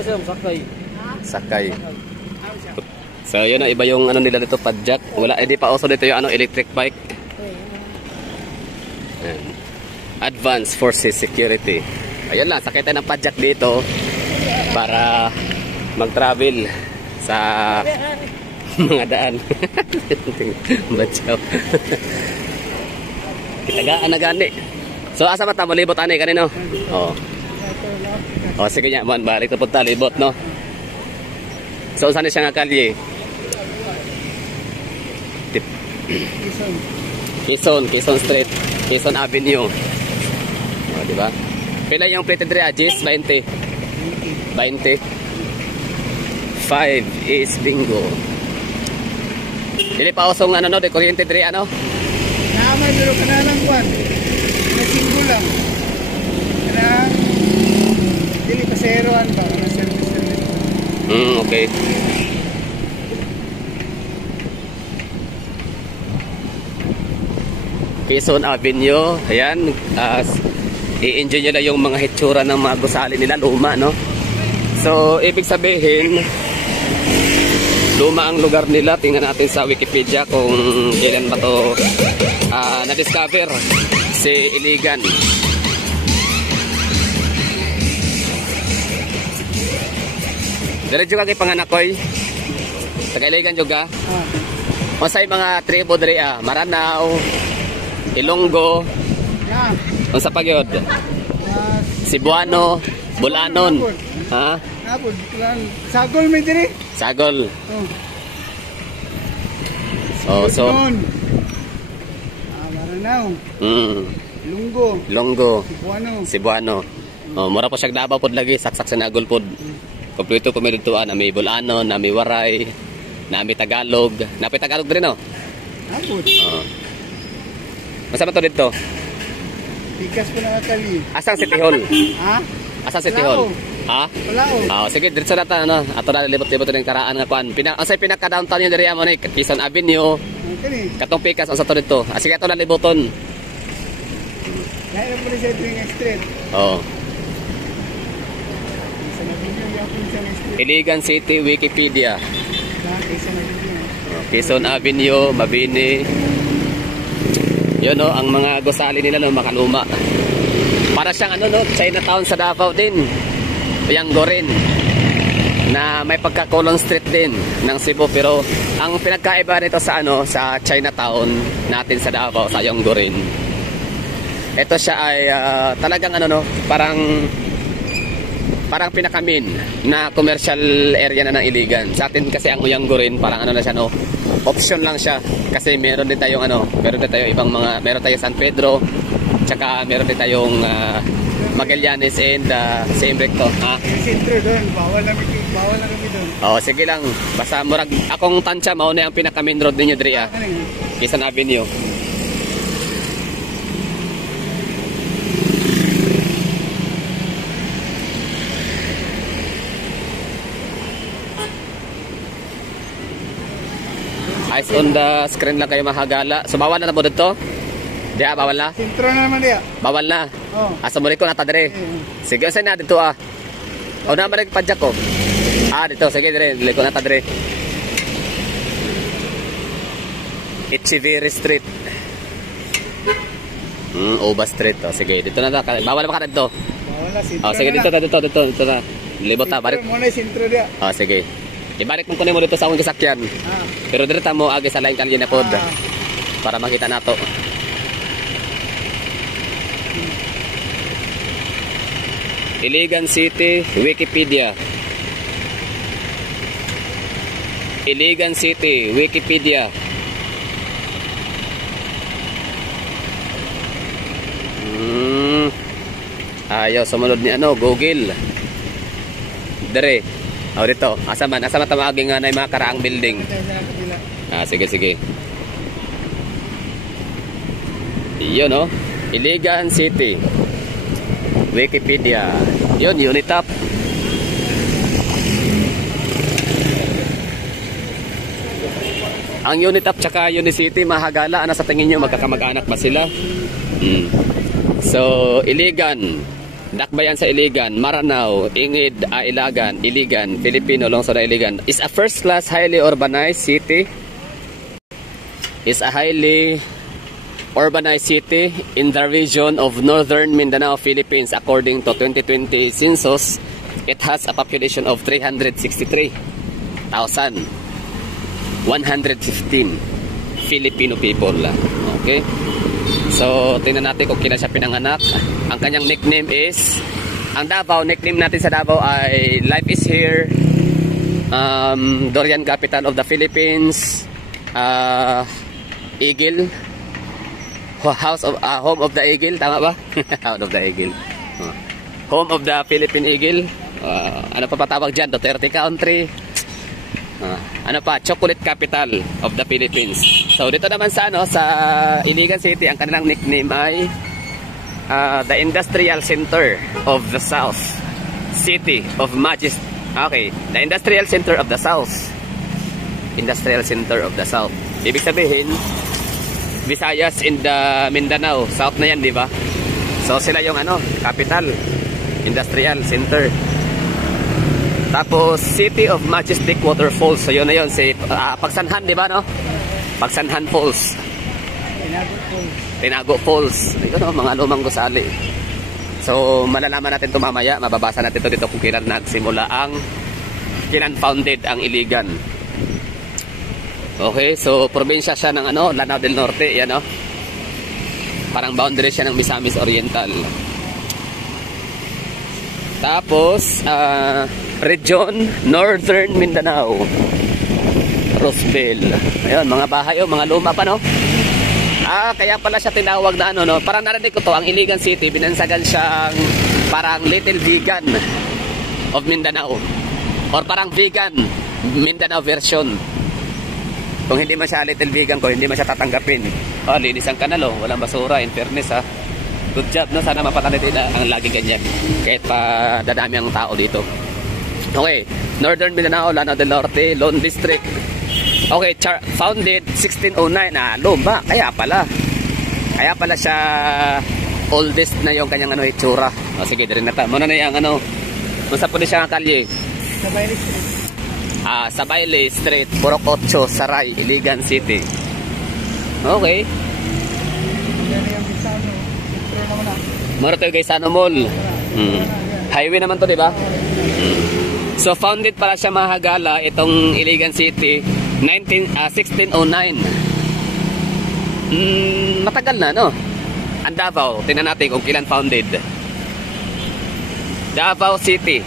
Sakay. Sakay. So yun, iba yung ano nila dito, padjak. Wala, hindi pa uso dito yung ano, electric bike. Ayan. Advanced Forces Security. Ayun lang, sakay tayo ng padjak dito para mag-travel sa mga daan. Batsaw. Kitagaan na gani. So asa ba tamo libot ani kanino? Oo. Oh, sige nya man balik ta punta libot no. So saan siya nga kalye? Quezon Street, Quezon Avenue. Oh, di ba? Pila yung plate dre Agis 20. 20. 5 is bingo. Dili pa usong ano no, de kuryente dre ano? Naamay pero kanalang kwan. Na single lang. Kana dili paseroan ba na service. Okay. Quezon Avenue, ayan, i-enjoy nyo na yung mga hitsura ng mga gusali nila, luma, no? So, ibig sabihin, luma ang lugar nila. Tingnan natin sa Wikipedia kung kailan ba to na-discover si Iligan. Diretso ka kay Panganakoy. Taga-Iligan juga. Masay mga tribo diri Maranao, Ilonggo, unsa pa gyud? Cebuano, Bulanon. Ha? Sagol may diri. Sagol. So Maranao. Ilonggo. Cebuano. Mura po siya Davao pod lagi, saksak sa Nagol pod. Kompleto po may dituan, na may Bulanon, na may Waray, na may Tagalog. Napay Tagalog din, no? Abot. Masama to dito? Bigas po na kali. Asang City Hall? Ha? Asang City Hall? Ha? Wala Sige, dito na ta, ano? Ato na libot-libot ng karaan nga kuan. Asay pinaka-downtown yung diri mo ni Quezon Avenue. Katong pikas ang sa to dito. Sige, ato na liboton. Dahil po sa tuwing street. Iligan City, Wikipedia. Quezon Avenue, Mabini. Yun, no, ang mga gusali nila, no, makaluma. Para siyang ano, no, Chinatown sa Davao din. Yanggo rin. Na may pagka-Colon Street din ng Cebu, pero ang pinagkaiba nito sa ano, sa Chinatown natin sa Davao, sa Yanggo rin. Ito siya ay talagang ano, no, parang pinakamin na commercial area na ng Iligan. Sa atin kasi ang Uyanggo rin parang ano na siya, no, option lang siya kasi meron din tayong ano, meron din tayong ibang mga, meron tayong San Pedro, tsaka meron din tayong Magallanes and same recto, ha? Sentro doon, bawal na kami doon. Sige lang, basta murag akong tansya mao na ang pinaka main road ninyo diri Quezon Avenue. Eyes on the screen lang kayo mahagala. So bawal na po dito? Diya, bawal na? Sentro na naman diya. Bawal na? Asa mo rin ko natadre? Sige, saan na dito O na balik padjak ko? Dito, sige dire, dili ko natadre. Echeverry Street. Oba Street. Sige, dito na ta. Bawal na ba ka dito? Bawal na, sentro sige, dito na. Libot ta, balik. Muna sentro diya. Sige. Ibalik mo kunin mo dito sa akong kisakyan. Pero dito mo agi sa lain kalye na pod. Para makita nato. Iligan City, Wikipedia. Iligan City, Wikipedia. Ayaw sumunod ni ano, Google. Dere. Dito. Asa man tamaging nga na mga karaang building. Sige. Yun, no? Iligan City. Wikipedia. Yun, Unitap. Ang Unitap tsaka Unicity, mahagala. Ano sa tingin nyo? Magkakamag-anak ba sila? So, Iligan. Dakbayan sa Iligan, Maranao, Ingid, Iligan, Filipino, lungsod ng Iligan is a first-class, highly urbanized city. Is a highly urbanized city in the region of northern Mindanao, Philippines. According to 2020 census, it has a population of 363,115 Filipino people. Okay? So, tingnan natin kung kailan siya pinanganak. Ang kanyang nickname is, ang Davao, nickname natin sa Davao ay Life is Here, Durian Capital of the Philippines, Eagle, Home of the Eagle, tama ba? Home of the Eagle. Home of the Philippine Eagle. Ano pa patawag dyan? Duterte Country. Ano pa? Chocolate Capital of the Philippines. So dito naman sa Iligan City, ang kanilang nickname ay the Industrial Center of the South. City of Majesty. Okay, the Industrial Center of the South. Industrial Center of the South. Ibig sabihin, Visayas in the Mindanao. South na yan, di ba? So sila yung capital. Industrial Center. Tapos, City of Majestic Waterfalls. So, yun na yun. Si Pagsanhan, di ba, no? Pagsanhan Falls. Tinago Falls. Yun, mga lumang gusali. So, malalaman natin ito mamaya. Mababasa natin ito dito kung kailan nagsimula kailan founded ang Iligan. Okay, so, probinsya siya ng Lanao del Norte. Yan, no? Parang boundary siya ng Misamis Oriental. Tapos, region, Northern Mindanao. Roseville. Ayun, mga bahay, mga luma pa, no? Kaya pala siya tinawag na no? Parang narinig ko to, ang Iligan City, binansagan siyang parang Little Vegan of Mindanao. Or parang Vegan Mindanao version. Kung hindi man siya Little Vegan, kung hindi man siya tatanggapin. Linis ang kanal, walang basura, in fairness, ha? Good job, no? Sana mapatalit nila ang lagi ganyan. Kahit pa dadami ang tao dito. Okay, Northern Mindanao, Lanao del Norte, Lone District. Okay, founded 1609. Luma, kaya pala siya oldest na yung kanyang itsura. Sige, din na ta. Muna na yung Masa po na siya ang kalye? Sabayli Street. Sabayli Street, Purok 8, Saray, Iligan City. Okay. Mara tayo kay Sano Mall. Highway naman to, di ba? So founded pala siya mahagala itong Iligan City 1609. Matagal na, no? Ang Davao, tingnan natin kung kailan founded. Davao City.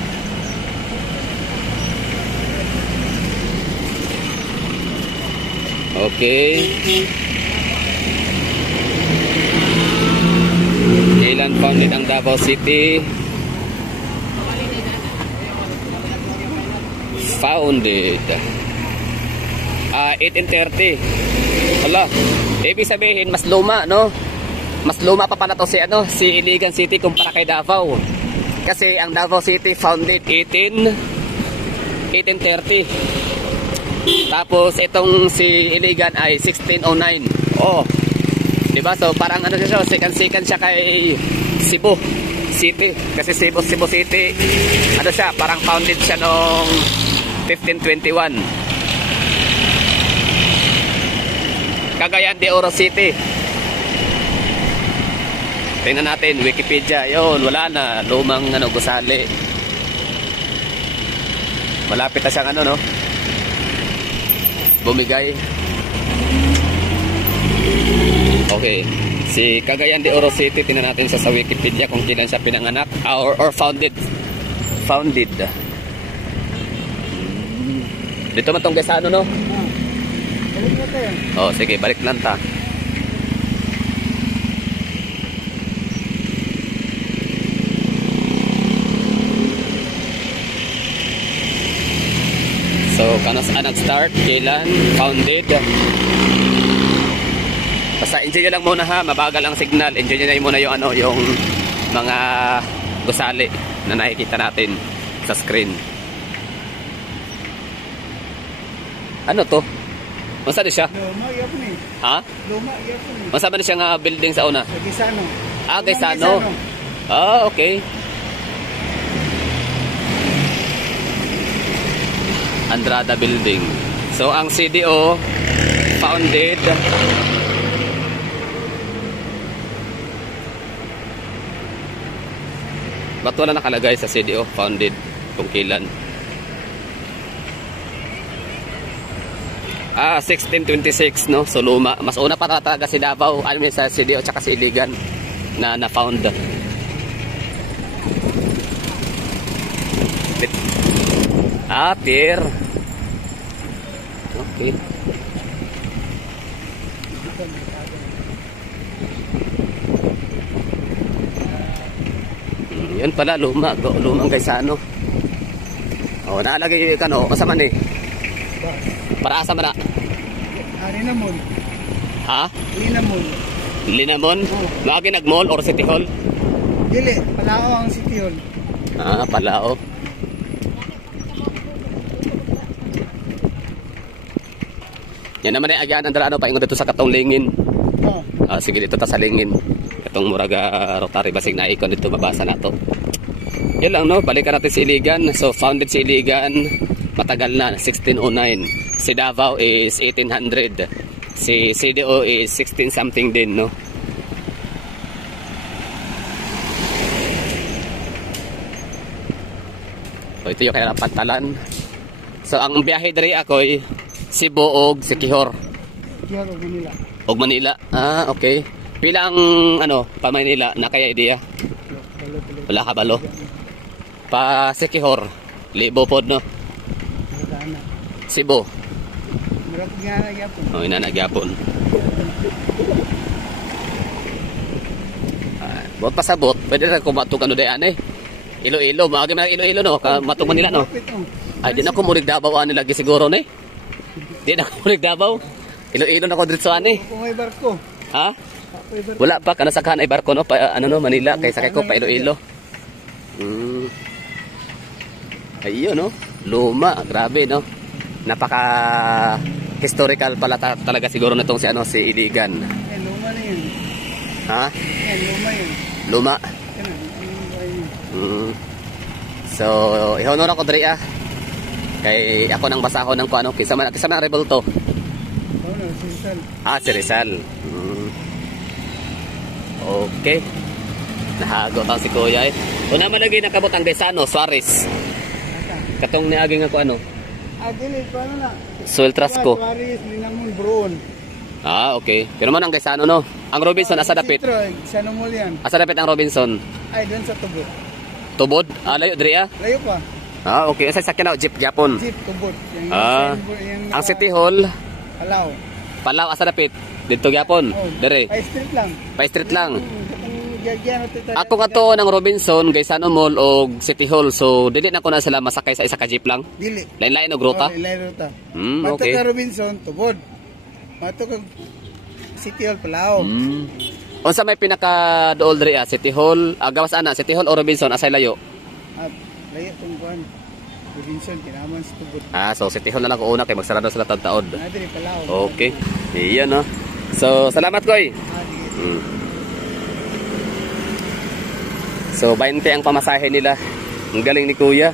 Okay. Kailan founded ang Davao City? Founded 1830. Wala. Ibig sabihin mas luma, no? Mas luma pa pala to si Iligan City kumpara kay Davao. Kasi ang Davao City founded 1830. Tapos itong si Iligan ay 1609. Diba? So parang siya, sikan siya kay Cebu City. Kasi Cebu City, siya, parang founded siya noong 1521. Cagayan de Oro City. Tingnan natin, Wikipedia. Yun, wala na. Lumang gusali. Malapit na siyang no? Bumigay. Okay. Si Cagayan de Oro City, tingnan natin sa Wikipedia kung kailan siya pinanganak or founded. Dito man tong Gaisano, no? Balik na tayo. Sige, balik lang ta. So, kanas nag-start, kailan founded. Basta enjoy nyo lang muna, ha, mabagal ang signal. Enjoy nyo na muna yung mga gusali na nakikita natin sa screen. Ano to? Masa na siya? Luma, yapon eh. Ha? Luma, yapon eh. Masa ba na siya nga building sa una? Sa Gaisano. Gaisano. Okay. Andrada Building. So ang CDO founded ba't wala nakalagay sa CDO founded kung kailan? 1626, no? So luma. Mas una pa talaga si Davao, ano sa CDO tsaka si Iligan na na-found. Pier. Okay. Yan pala, lumang Gaisano. Oh, naalagay ka no, kasama ni. Para asa man na? Linamon. Ha? Linamon. Linamon? Lagi nag-mall or City Hall? Dili, Palao ang City Hall. Palao. Yan naman ay agyan ang paingon dito sa katong lingin. Sige dito ta sa lingin. Katong muraga Rotary basig na ikon dito mabasa na to. Yan lang no, balikan natin si Iligan. So founded si Iligan matagal na, 1609. Si Davao is 1800. Si CDO is 16 something din no. So ito yung kailangan pantalan. So ang biyahe diri ako'y Cebu og Siquijor. Siquijor og Manila. Og Manila. Okay. Pila ang pa Manila na kaya idea? Wala ka balo. Pa Siquijor, libo pod no. Cebu. Murag nga gyapon. Ina gyapon. Bot pasabot, pwede ra ko matug day Iloilo, maagi man Iloilo no, matug Manila no. Ay di na ko murig Davao ani lagi siguro ni. Di na ko murig Davao. Iloilo na ko dito ani. Kung may barko. Ha? Wala pa kana sakahan ay barko no pa Manila kay sakay ko pa Iloilo. Ayun no, luma, grabe no. Napaka historical pala talaga siguro nitong si Iligan. Luma na yun. Ha? Luma yun. Luma. So, ihonor ako diri kay ako nang basahon ng kuano kisa man rebel to. Si Rizal. Si Rizal. Okay. Nahago ta si Kuya Una malagi nakabot ang Gaisano, Suarez. Katong niaging ako Dili, paano na? Suel Trasco. Suarez, Linamon, Broon. Okay. Pero man ang Gaisano no. Ang Robinson asa dapit? Sano mo yan? Asa dapit ang Robinson? Ay, doon sa Tubod. Tubod? Layo diri Layo pa. Okay. Asa sakyan na jeep Japon? Jeep, Tubod. Ang City Hall? Palao. Palao asa dapit? Dito Japon? Dire. Pa street lang. Pa street lang. Ako nga to ng Robinson, Gaisano Mall o City Hall. So, dili na ko na sila masakay sa isa ka jeep lang? Dili. Lain-lain o gruta? Lain-lain ruta. Okay. Mato ka Robinson, Tubod. Mato ka City Hall, Palao. Unsa may pinaka dool diri City Hall? Gawas ana, City Hall o Robinson asay layo? Layo tong kuan. Robinson kinaman sa Tubod. So City Hall na lang ko una kay magsarado sila tagtaod. Diri Palao. Okay. Iyan no. So, salamat koy. So, 20 ang pamasahe nila. Ang galing ni Kuya.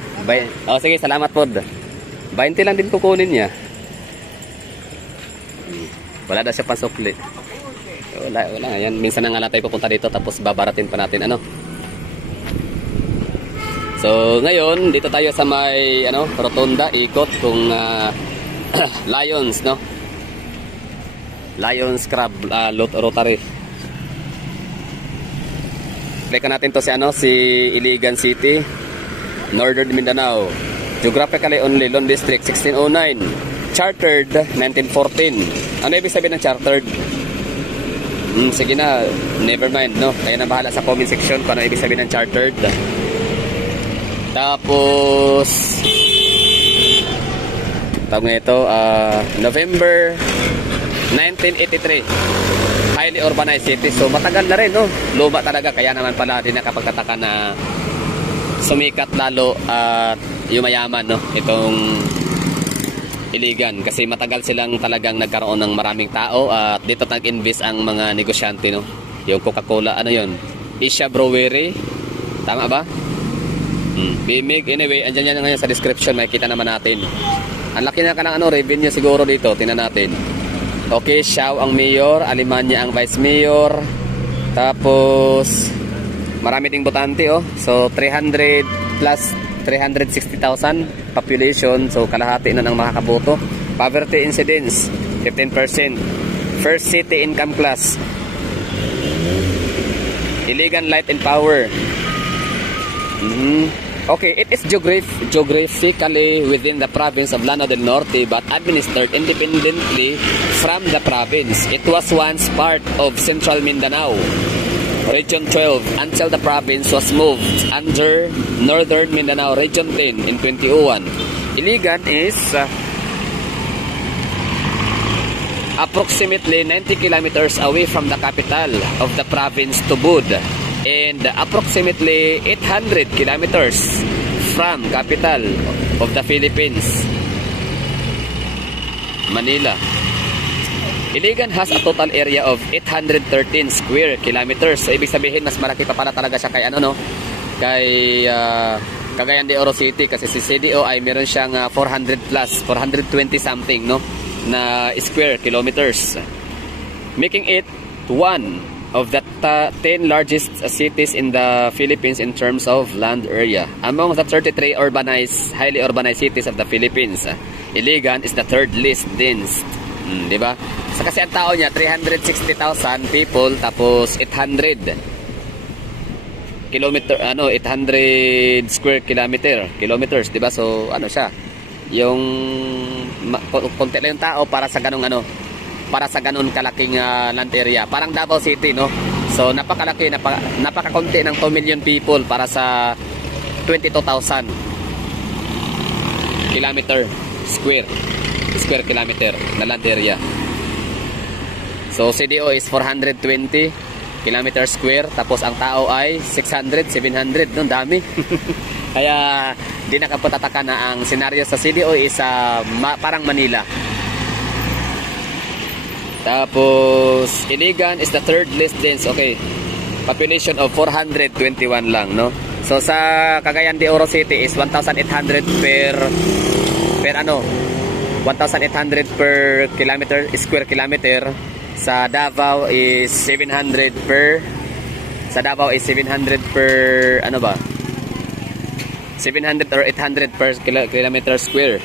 Sige, salamat pod. 20 lang din kukunin niya. Wala na siya pasukli. Wala. Ayan, minsan na nga lang tayo pupunta dito tapos babaratin pa natin So, ngayon, dito tayo sa may rotonda, ikot kung Lions, no? Lions Club Rotary. Balikan natin to si Iligan City, Northern Mindanao. Geographically only, Lone District, 1609. Chartered, 1914. Ano ibig sabihin ng chartered? Sige na, never mind, no? Kaya na bahala sa comment section kung ano ibig sabihin ng chartered. Tapos, tawag nga ito, November 1983. Highly urbanized city. So matagal na rin, no? Luma talaga. Kaya naman pala din nakapagtataka na sumikat lalo at yumayaman, no? Itong Iligan. Kasi matagal silang talagang nagkaroon ng maraming tao at dito nag-invest ang mga negosyante, no? Yung Coca-Cola, Asia Brewery. Tama ba? Bimig. Anyway, andyan yan ngayon sa description. Makikita naman natin. Ang laki na ka ng revenue siguro dito. Tingnan natin. Okay, Siao ang mayor, Alemania ang vice mayor. Tapos marami ding botante, oh. So 300 plus 360,000 population. So kalahati na ng makakaboto. Poverty incidence 15%. First city income class. Iligan light and power. Okay, it is geographically within the province of Lanao del Norte but administered independently from the province. It was once part of Central Mindanao, Region 12, until the province was moved under Northern Mindanao, Region 10 in 2001. Iligan is approximately 90 kilometers away from the capital of the province, Tubod, and approximately 800 kilometers from capital of the Philippines, Manila. Iligan has a total area of 813 square kilometers. So ibig sabihin mas malaki pa pala talaga siya kay kay Cagayan de Oro City, kasi si CDO ay meron siyang 400 plus 420 something na square kilometers, making it one of the 10 largest cities in the Philippines in terms of land area. Among the 33 highly urbanized cities of the Philippines, Iligan is the third least dense. Diba? So, kasi ang tao niya 360,000 people, tapos 800 square kilometers, diba? So ano siya, yung konti lang yung tao para sa ganung kalaking land area. Parang Davao City, no? So napakalaki, napakakonti ng 2 million people para sa 22,000 square kilometer na land area. So CDO is 420 kilometer square, tapos ang tao ay 600, 700, no? Dami. Kaya di nakapatataka na ang senaryo sa CDO is parang Manila. Tapos Iligan is the third least dense. Okay, population of 421 lang, no? So sa Cagayan de Oro City is 1,800 per 1,800 per square kilometer. Sa Davao is 700 per 700 or 800 per kilometer square.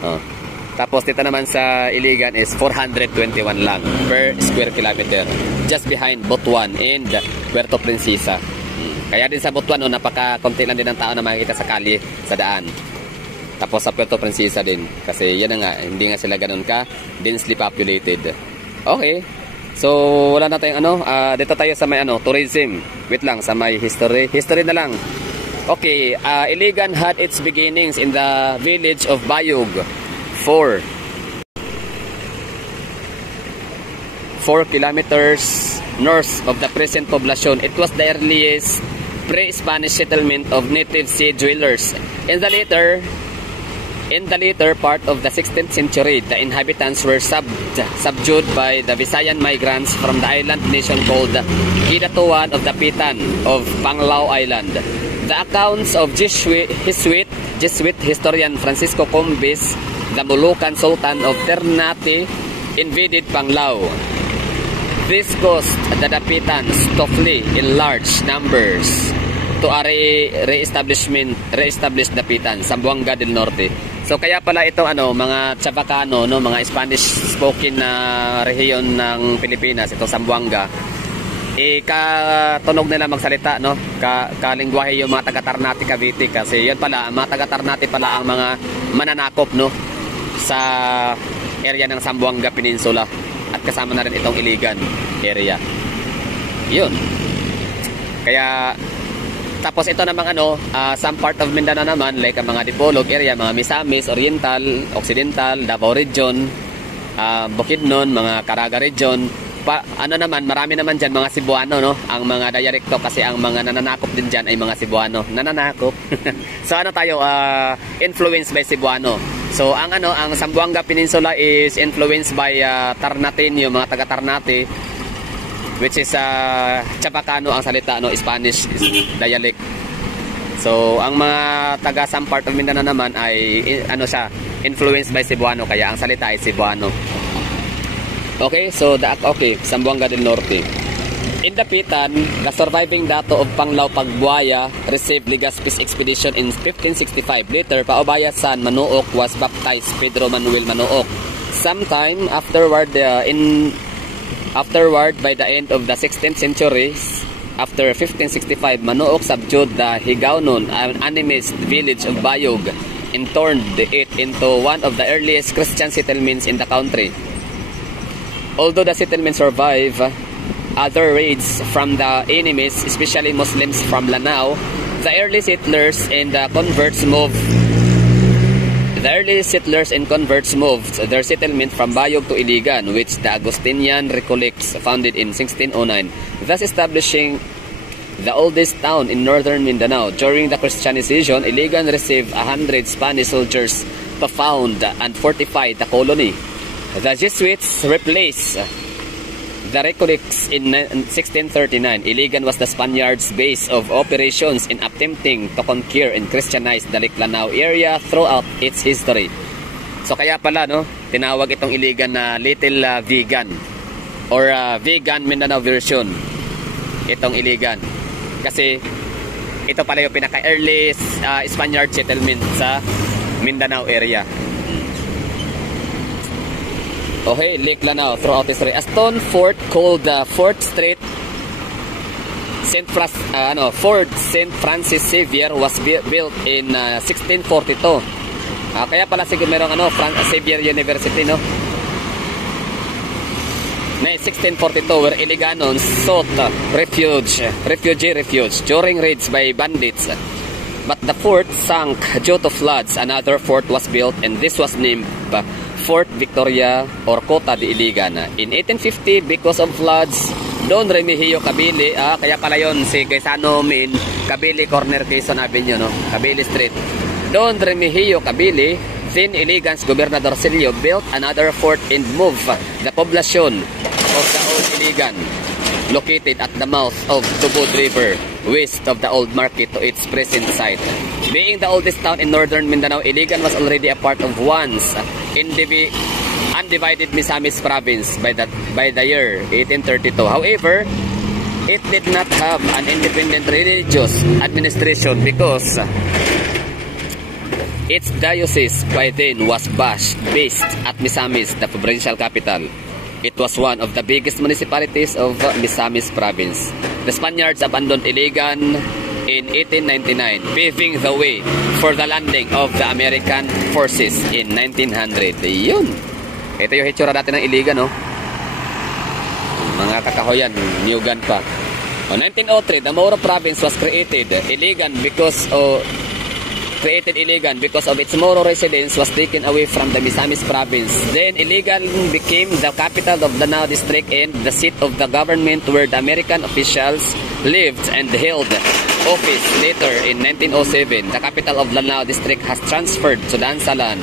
Oh. Tapos dito naman sa Iligan is 421 lang per square kilometer, just behind Butuan and Puerto Princesa. Kaya din sa Butuan, napaka-konti lang din ng tao na makikita sa kalye, sa daan. Tapos sa Puerto Princesa din, kasi yan na nga, hindi nga sila ganun ka densely populated. Okay, so wala na tayong dito tayo sa may tourism. Wait lang, sa may history na lang. Okay, Iligan had its beginnings in the village of Bayog, 4 kilometers north of the present population. It was the earliest pre-Spanish settlement of native sea dwellers. In the later part of the 16th century, the inhabitants were subdued by the Visayan migrants from the island nation called Hidatuan of the Pitan of Panglao Island. The accounts of Jesuit historian Francisco Combes, the Moluccan Sultan of Ternate, invaded Panglao. This caused the Dapitans to flee in large numbers to re-establish Dapitan, Zamboanga del Norte. So kaya pala ito mga Chavacano, mga Spanish spoken na rehiyon ng Pilipinas, ito Zamboanga. Katunog nila magsalita, kalingwahe yung mga taga-Ternate, Cavite, kasi yan pala, mga taga-Ternate pala ang mga mananakop, sa area ng Zamboanga Peninsula, at kasama na rin itong Iligan area. Yun. Kaya tapos ito namang some part of Mindanao naman, like ang mga Dipolog area, mga Misamis, Oriental, Occidental, Davao Region, Bukidnon, mga Caraga Region. Marami naman dyan mga Cebuano, ang mga dialecto, kasi ang mga nananakop din dyan ay mga Cebuano. Nananakop. So tayo, influenced by Cebuano. So ang Zamboanga Peninsula is influenced by Tarnateño, mga taga Ternate, which is Chavacano ang salita, Spanish dialect. So, ang mga taga some part of Mindanao naman ay ano siya, influenced by Cebuano, kaya ang salita ay Cebuano. Okay, so Zamboanga del Norte. In Dapitan, the surviving dato of Panglao Pagbuaya received Legazpi's expedition in 1565. Later, Paubaya San Manuok was baptized Pedro Manuel Manuok. Sometime afterward, by the end of the 16th century, after 1565, Manuok subdued the Higaonon, an animist village of Bayog, and turned it into one of the earliest Christian settlements in the country. Although the settlement survived other raids from the enemies, especially Muslims from Lanao, the early settlers and converts moved their settlement from Bayog to Iligan, which the Agustinian Recollects founded in 1609, thus establishing the oldest town in northern Mindanao. During the Christianization, Iligan received 100 Spanish soldiers to found and fortify the colony. The Jesuits replaced the Recollects in 1639. Iligan was the Spaniards' base of operations in attempting to conquer and Christianize the Lake Lanao area throughout its history. So kaya pala, no, tinawag itong Iligan na Little Vegan or Vegan Mindanao version. Itong Iligan. Kasi ito pala yung pinaka-early Spaniard settlement sa Mindanao area. Okay, Lake Lanao throughout history. A stone fort called Fort St. Francis Xavier was built in 1642. Kaya pala siguro merong Xavier University, no? Na 1642, where Iliganons sought refuge during raids by bandits. But the fort sank due to floods. Another fort was built, and this was named Fort Victoria or Cota de Iligan. In 1850, because of floods, Don Remigio Cabili, kaya pala yun si Quezano Min, Cabili Corner, Quezon Avenue, no? Cabili Street. Don Remigio Cabili, then Iligan's Gobernador Celio, built another fort and moved the population of the old Iligan, located at the mouth of Tubod River, west of the old market, to its present site. Being the oldest town in northern Mindanao, Iligan was already a part of once undivided Misamis province by the year 1832. However, it did not have an independent religious administration because its diocese by then was based at Misamis, the provincial capital. It was one of the biggest municipalities of Misamis province. The Spaniards abandoned Iligan in 1899, paving the way for the landing of the American forces in 1900. Yun. Ito yung hitsura dati ng Iligan, no? Mga kakahoyan, Newgan pa. On 1903, the Moro province was created. Iligan because of its Moro residence was taken away from the Misamis province. Then Iligan became the capital of Lanao district and the seat of the government where the American officials lived and held office. Later in 1907, the capital of Lanao district has transferred to Dansalan.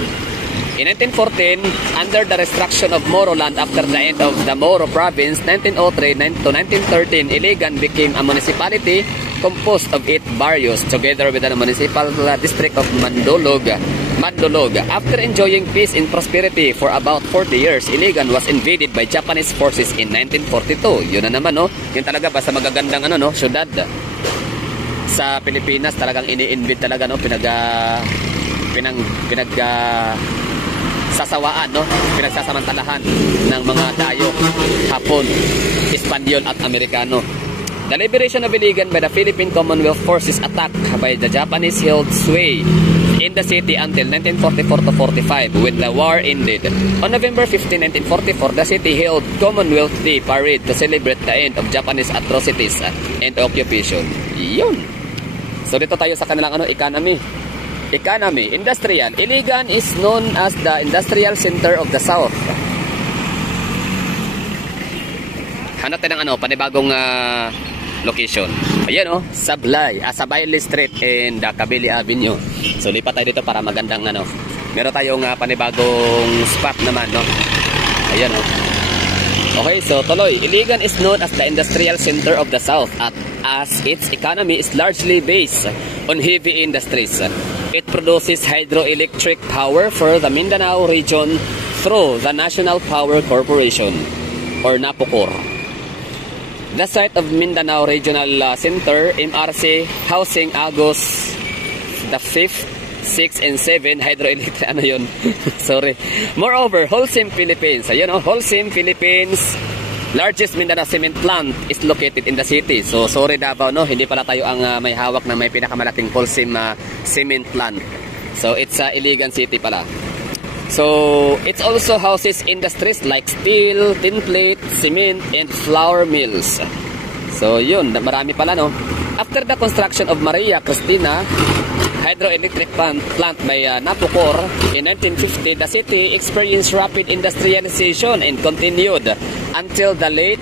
In 1914, under the restriction of Moro land after the end of the Moro province, 1903 to 1913, Iligan became a municipality composed of 8 barrios together with the municipal district of Mandolog. After enjoying peace and prosperity for about 40 years, Iligan was invaded by Japanese forces in 1942. Yun na naman, no? Yun talaga ba sa magagandang syudad sa Pilipinas, talagang ini-invade talaga, no? Sasawaan, no? Pinagsasamantalahan ng mga dayo, Hapon, Espanyol at Amerikano. The liberation of Iligan by the Philippine Commonwealth Forces attacked by the Japanese held sway in the city until 1944 to 45 when the war ended. On November 15, 1944, the city held Commonwealth Day parade to celebrate the end of Japanese atrocities and occupation. Yun. So dito tayo sa kanilang economy. Industrial. Iligan is known as the industrial center of the South. Hanap tayo ng panibagong location. Ayan, Sablay, Sabayli Street and Cabili Avenue. So lipat tayo dito para magandang meron tayong panibagong spot naman, no? Ayan, Okay, so tuloy. Iligan is known as the industrial center of the South as its economy is largely based on heavy industries. It produces hydroelectric power for the Mindanao region through the National Power Corporation or NAPOCOR. The site of Mindanao Regional Center, MRC, housing Agos the 5th, 6 and 7 hydroelectric ano yun sorry. Moreover, Holcim Philippines, ayun oh, Holcim Philippines largest Mindanao cement plant is located in the city. So sorry Davao, no, hindi pala tayo ang may hawak ng may pinakamalaking Holcim cement plant. So it's Iligan City pala. So it also houses industries like steel, tin plate, cement and flour mills. So yun, marami pala, no. After the construction of Maria Cristina hydroelectric plant by NAPOCOR in 1950, the city experienced rapid industrialization and continued until the late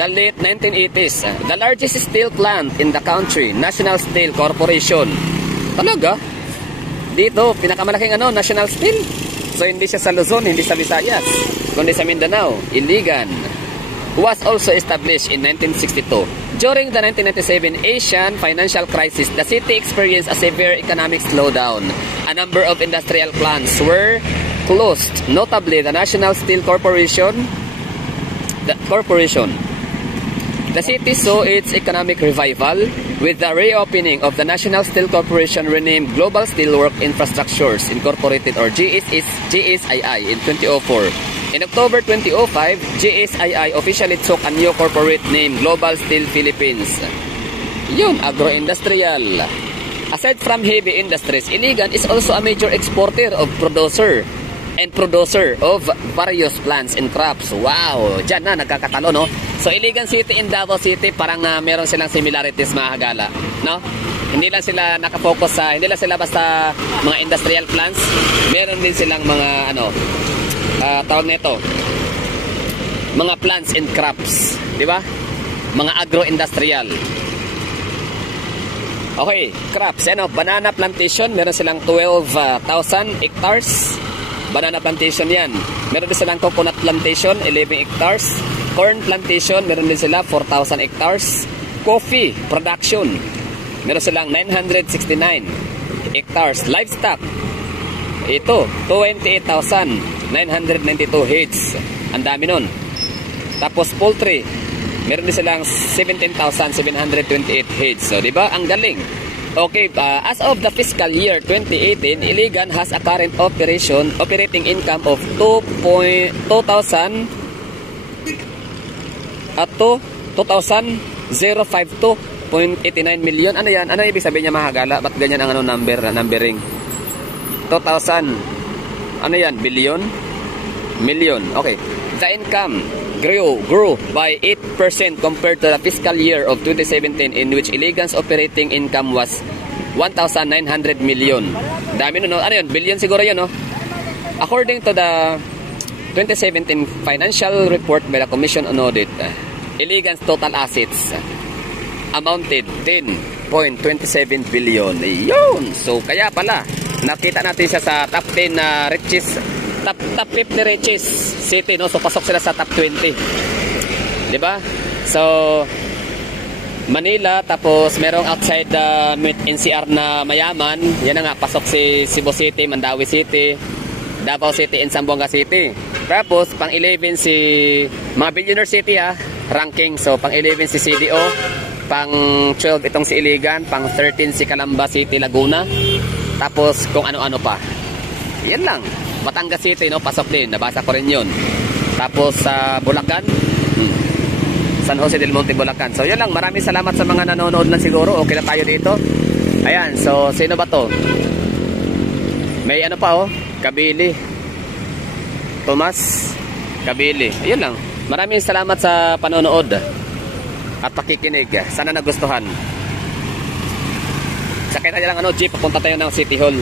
the late 1980s. The largest steel plant in the country, National Steel Corporation. Talaga? Dito, pinakamalaking National Steel. So hindi siya sa Luzon, hindi sa Visayas, kundi sa Mindanao, Iligan. Was also established in 1962. During the 1997 Asian financial crisis, the city experienced a severe economic slowdown. A number of industrial plants were closed, notably the National Steel Corporation. The city saw its economic revival with the reopening of the National Steel Corporation, renamed Global Steelwork Infrastructures Incorporated or GSII in 2004. In October 2005, GSII officially took a new corporate name, Global Steel Philippines. Yun, agro-industrial. Aside from heavy industries, Iligan is also a major exporter of producer of various plants and crops. Wow, dyan na, nagkakatalo, no? So, Iligan City and Davao City, parang meron silang similarities, mga hagala, no? Hindi lang sila nakafocus sa, hindi lang sila basta mga industrial plants. Meron din silang mga, tawag nito, mga plants and crops, di ba? Mga agro-industrial. Okay, crops, banana plantation, meron silang 12,000 hectares. Banana plantation yan. Meron din silang coconut plantation, 11 hectares. Corn plantation, meron din sila 4,000 hectares. Coffee production, meron silang 969 hectares. Livestock, ito, 28,992 heads. Ang dami nun. Tapos poultry, meron din silang 17,728 heads. So, di ba? Ang galing. Okay, as of the fiscal year 2018, Iligan has a current operating income of 2,052.89 million. Ano yan? Ano ibig sabihin niya, mahagala? Ba't ganyan ang numbering? 2,000. Ano yan? Billion? Million. Okay. The income grew by 8% compared to the fiscal year of 2017, in which Iligan's operating income was 1,900 million. Dami no? Ano yun? Billion siguro yun, no? According to the 2017 financial report by the Commission on Audit, Iligan's total assets amounted 10.27 billion. Yun! So, kaya pala, nakita natin siya sa top 10 na richest, top 50 richest city, no? So pasok sila sa top 20, di ba? So Manila, tapos merong outside NCR na mayaman, yan na nga, pasok si Cebu City, Mandawi City, Davao City and Zamboanga City. Tapos pang 11 si mga billionaire city, ranking. So pang 11 si CDO, pang 12 itong si Iligan, pang 13 si Calamba City, Laguna. Tapos kung ano-ano pa. Yan lang. Batangas City, no, pasok din. Nabasa ko rin yun. Tapos sa Bulacan, San Jose del Monte, Bulacan. So yun lang. Maraming salamat sa mga nanonood na siguro. Okay na tayo dito. Ayan. So sino ba to? May ano pa, Kabili. Tomas Kabili. Ayun lang. Maraming salamat sa panonood at pakikinig. Sana nagustuhan. Sakay tayo lang jeep. Papunta tayo ng City Hall.